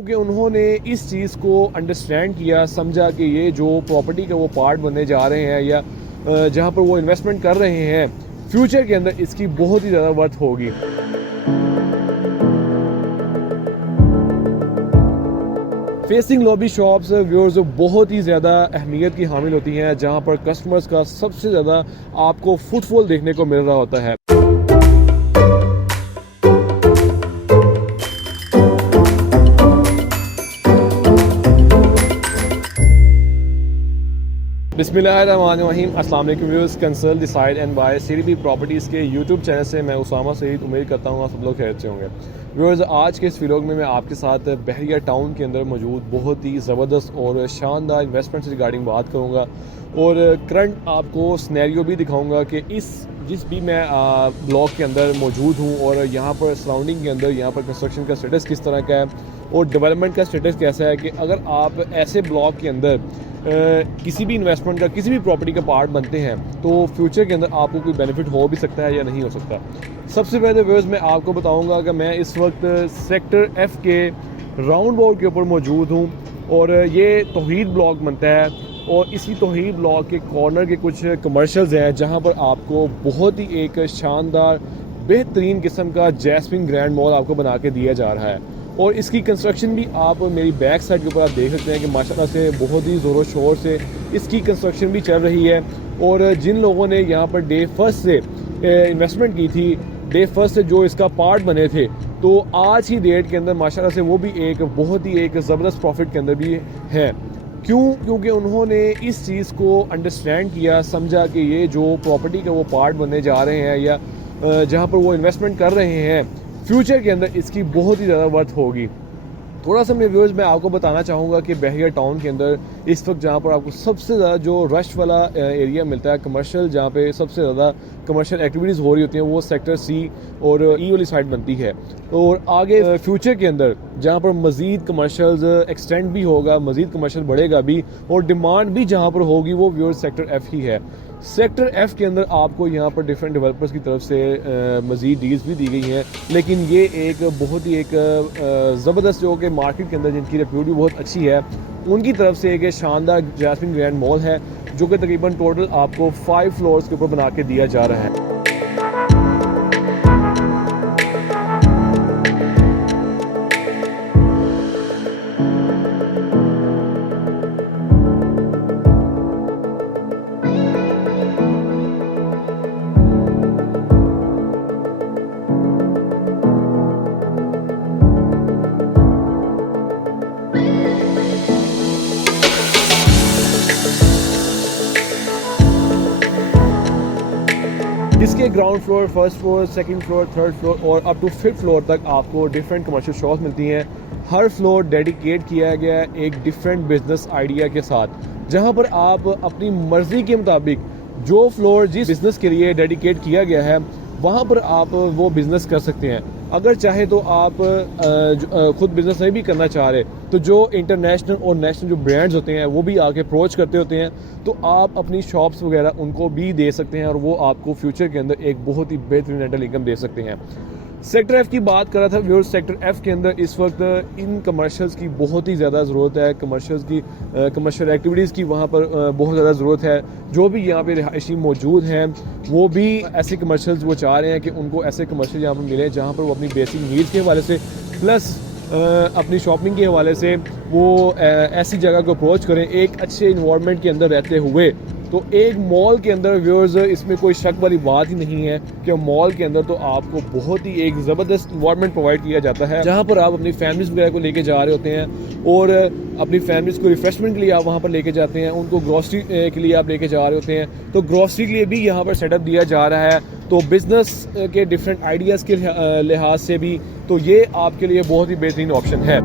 क्योंकि उन्होंने इस चीज़ को अंडरस्टैंड किया, समझा कि ये जो प्रॉपर्टी का वो पार्ट बनने जा रहे हैं या जहाँ पर वो इन्वेस्टमेंट कर रहे हैं, फ्यूचर के अंदर इसकी बहुत ही ज़्यादा वर्थ होगी। फेसिंग लॉबी शॉप्स व्यूअर्स बहुत ही ज़्यादा अहमियत की हामिल होती हैं, जहाँ पर कस्टमर्स का सबसे ज़्यादा आपको फुटफॉल देखने को मिल रहा होता है। बिस्मिल्लाहिर्रहमानिर्रहीम, अस्सलाम वालेकुम viewers. Consult decide and buy सीरीबी प्रॉपर्टीज़ के यूट्यूब चैनल से मैं उसामा सईद उम्मीद करता हूँ आप सब लोग खैरियत से होंगे। व्यूअर्स, आज के इस व्लॉग में मैं आपके साथ बहरिया टाउन के अंदर मौजूद बहुत ही ज़बरदस्त और शानदार इन्वेस्टमेंट से रिगार्डिंग बात करूँगा और करंट आपको स्नैरियो भी दिखाऊँगा कि जिस भी मैं ब्लॉक के अंदर मौजूद हूँ और यहाँ पर सराउंडिंग के अंदर यहाँ पर कंस्ट्रक्शन का स्टेटस किस तरह का है और डेवलपमेंट का स्टेटस कैसा है कि अगर आप ऐसे ब्लॉक के अंदर किसी भी इन्वेस्टमेंट का किसी भी प्रॉपर्टी का पार्ट बनते हैं तो फ्यूचर के अंदर आपको कोई बेनिफिट हो भी सकता है या नहीं हो सकता। सबसे पहले व्यूअर्स मैं आपको बताऊंगा कि मैं इस वक्त सेक्टर एफ के राउंड बोर्ड के ऊपर मौजूद हूं और ये तौहीद ब्लॉक बनता है और इसी तौहीद ब्लॉक के कॉर्नर के कुछ कमर्शियल्स हैं जहां पर आपको बहुत ही एक शानदार बेहतरीन किस्म का जैस्मिन ग्रैंड मॉल आपको बना के दिया जा रहा है और इसकी कंस्ट्रक्शन भी आप मेरी बैक साइड के ऊपर आप देख सकते हैं कि माशाल्लाह से बहुत ही ज़ोरों शोर से इसकी कंस्ट्रक्शन भी चल रही है। और जिन लोगों ने यहाँ पर डे फर्स्ट से इन्वेस्टमेंट की थी, डे फर्स्ट से जो इसका पार्ट बने थे, तो आज ही डेट के अंदर माशाल्लाह से वो भी एक बहुत ही एक ज़बरदस्त प्रॉफिट के अंदर भी हैं। क्योंकि उन्होंने इस चीज़ को अंडरस्टैंड किया, समझा कि ये जो प्रॉपर्टी का वो पार्ट बनने जा रहे हैं या जहाँ पर वो इन्वेस्टमेंट कर रहे हैं, फ्यूचर के अंदर इसकी बहुत ही ज़्यादा वर्थ होगी। थोड़ा सा मेरे व्यूअर्स मैं आपको बताना चाहूँगा कि बहरिया टाउन के अंदर इस वक्त जहाँ पर आपको सबसे ज़्यादा जो रश वाला एरिया मिलता है कमर्शियल, जहाँ पे सबसे ज़्यादा कमर्शियल एक्टिविटीज़ हो रही होती हैं, वो सेक्टर सी और ई वाली साइड बनती है। और आगे फ्यूचर के अंदर जहाँ पर मज़ीद कमर्शियल्स एक्सटेंड भी होगा, मज़ीद कमर्शियल बढ़ेगा भी और डिमांड भी जहाँ पर होगी वो व्यूअर्स सेक्टर एफ ही है। सेक्टर एफ के अंदर आपको यहाँ पर डिफरेंट डेवलपर्स की तरफ से मज़ीद डील्स भी दी गई हैं, लेकिन ये एक बहुत ही एक ज़बरदस्त जो कि मार्केट के अंदर जिनकी रेप्यूट भी बहुत अच्छी है, उनकी तरफ से एक शानदार जैस्मिन ग्रैंड मॉल है जो कि तकरीबन टोटल आपको 5 फ्लोर्स के ऊपर बना के दिया जा रहा है। इसके ground floor, first floor, second floor, third floor और अप टू 5th फ्लोर तक आपको डिफरेंट कमर्शियल शॉप्स मिलती हैं। हर फ्लोर डेडिकेट किया गया है एक डिफरेंट बिजनेस आइडिया के साथ, जहां पर आप अपनी मर्जी के मुताबिक जो फ्लोर जिस बिजनेस के लिए डेडिकेट किया गया है वहां पर आप वो बिज़नेस कर सकते हैं। अगर चाहे तो आप खुद बिज़नेस नहीं भी करना चाह रहे तो जो इंटरनेशनल और नेशनल जो ब्रांड्स होते हैं वो भी आके अप्रोच करते होते हैं, तो आप अपनी शॉप्स वगैरह उनको भी दे सकते हैं और वो आपको फ्यूचर के अंदर एक बहुत ही बेहतरीन रेंटल इनकम दे सकते हैं। सेक्टर एफ की बात कर रहा था व्यूअर्स, सेक्टर एफ के अंदर इस वक्त इन कमर्शियल्स की बहुत ही ज़्यादा ज़रूरत है, कमर्शियल एक्टिविटीज़ की वहाँ पर बहुत ज़्यादा ज़रूरत है। जो भी यहाँ पे रिहायशी मौजूद हैं वो भी ऐसे कमर्शियल्स वो चाह रहे हैं कि उनको ऐसे कमर्शियल यहाँ पर मिले जहाँ पर वो अपनी बेसिक नीड्स के हवाले से प्लस अपनी शॉपिंग के हवाले से वो ऐसी जगह को अप्रोच करें एक अच्छे इन्वायरमेंट के अंदर रहते हुए। तो एक मॉल के अंदर व्यूअर्स इसमें कोई शक वाली बात ही नहीं है कि मॉल के अंदर तो आपको बहुत ही एक ज़बरदस्त इन्वायरमेंट प्रोवाइड किया जाता है, जहाँ पर आप अपनी फैमिलीज वगैरह को लेके जा रहे होते हैं और अपनी फैमिलीज को रिफ्रेशमेंट के लिए आप वहाँ पर लेके जाते हैं, उनको ग्रॉसरी के लिए आप लेके जा रहे होते हैं, तो ग्रॉसरी के लिए भी यहाँ पर सेटअप दिया जा रहा है। तो बिज़नेस के डिफरेंट आइडियाज़ के लिहाज से भी तो ये आपके लिए बहुत ही बेहतरीन ऑप्शन है।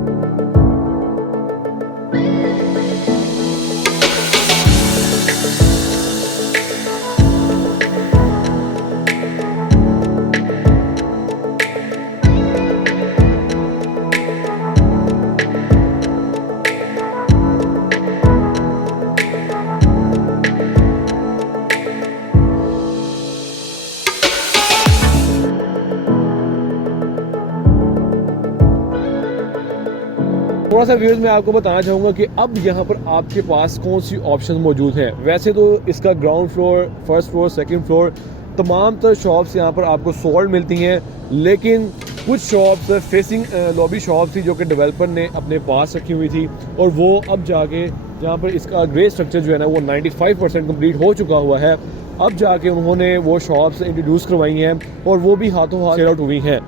थोड़ा सा व्यूअर्स मैं आपको बताना चाहूँगा कि अब यहाँ पर आपके पास कौन सी ऑप्शन मौजूद हैं। वैसे तो इसका ground floor, first floor, second floor तमाम तर शॉप्स यहाँ पर आपको सोल्ड मिलती हैं, लेकिन कुछ शॉप्स फेसिंग लॉबी शॉप्स थी जो कि डेवलपर ने अपने पास रखी हुई थी, और वो अब जाके जहाँ पर इसका ग्रे स्ट्रक्चर जो है ना वो 95% कंप्लीट हो चुका हुआ है, अब जाके उन्होंने वो शॉप्स इंट्रोड्यूस करवाई हैं और वो भी हाथों हाथ सेल आउट हुई हैं।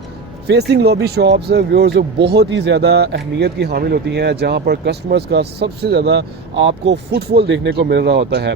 फेसिंग लॉबी शॉप्स व्यूअर्स बहुत ही ज़्यादा अहमियत की हामिल होती हैं, जहाँ पर कस्टमर्स का सबसे ज़्यादा आपको फुटफॉल देखने को मिल रहा होता है।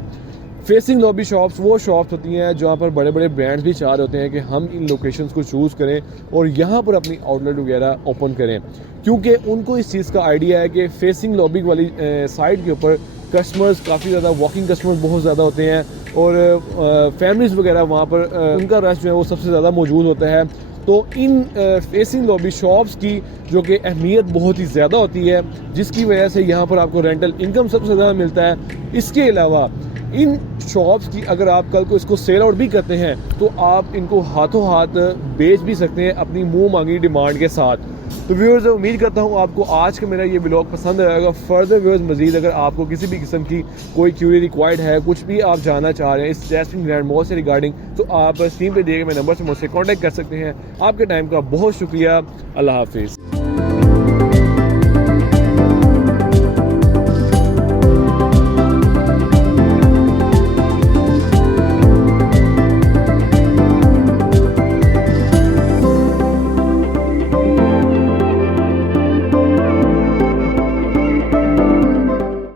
फेसिंग लॉबी शॉप्स वो शॉप्स होती हैं जहाँ पर बड़े बड़े ब्रांड्स भी चाह रहे होते हैं कि हम इन लोकेशंस को चूज़ करें और यहाँ पर अपनी आउटलेट वगैरह ओपन करें, क्योंकि उनको इस चीज़ का आइडिया है कि फेसिंग लॉबी वाली साइड के ऊपर कस्टमर्स काफ़ी ज़्यादा वॉकिंग कस्टमर्स बहुत ज़्यादा होते हैं और फैमिलीज़ वगैरह वहाँ पर उनका रश जो है वो सबसे ज़्यादा मौजूद होता है। तो इन फेसिंग लॉबी शॉप्स की जो कि अहमियत बहुत ही ज़्यादा होती है, जिसकी वजह से यहाँ पर आपको रेंटल इनकम सबसे ज़्यादा मिलता है। इसके अलावा इन शॉप्स की अगर आप कल को इसको सेल आउट भी करते हैं तो आप इनको हाथों हाथ बेच भी सकते हैं अपनी मुंह मांगी डिमांड के साथ। तो व्यूअर्स उम्मीद करता हूँ आपको आज का मेरा ये व्लॉग पसंद आएगा। फर्दर व्यूअर्स मजीद अगर आपको किसी भी किस्म की कोई क्यूरी रिक्वायर्ड है, कुछ भी आप जानना चाह रहे हैं इस जैस्मिन ग्रैंड मॉल से रिगार्डिंग, तो आप स्क्रीन पे दिए गए मेरे नंबर से मुझसे कॉन्टैक्ट कर सकते हैं। आपके टाइम का बहुत शुक्रिया। अल्लाह हाफिज़।